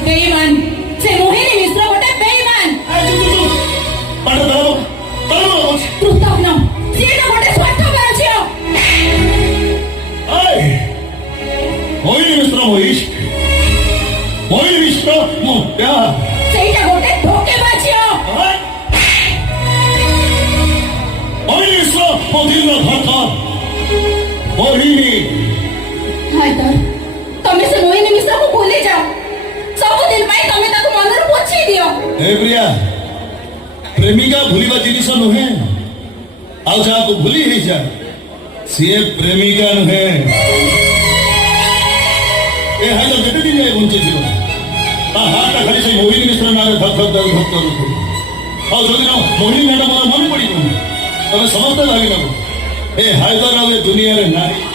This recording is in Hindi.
बेईमान से मोहिनी मिश्र गोटे बेईमान पृथक न सीटा गोटे स्वार्थपर झियो मोहिनी मिश्र मो इष्ट मोहिनी मिश्र मो प्यार ସେଇଟା ଗୋଟେ ଧୋକେବାଜ ଝିଅ मोहिनी मिश्र मो दिल धड़कन मोहिनी हाय तर तमे से मोहिनी मिश्र को भूली जाओ सब दिन पाई तमे ताको मनरु पोछि दियो ए प्रिया प्रेमिका भूलिबा जिनिस नुहे आ जाको भूली ही जा से प्रेमिका नुहे ए हाय तो केते दिन ले बंचे छिलो ता हाटा खाली से मोहिनी मिश्र नारे धक धक धक धक करू आ जदि न मोहिनी मैडम मन पड़ी तबे समस्त लागी न ए हाय तो दुनिया रे नारी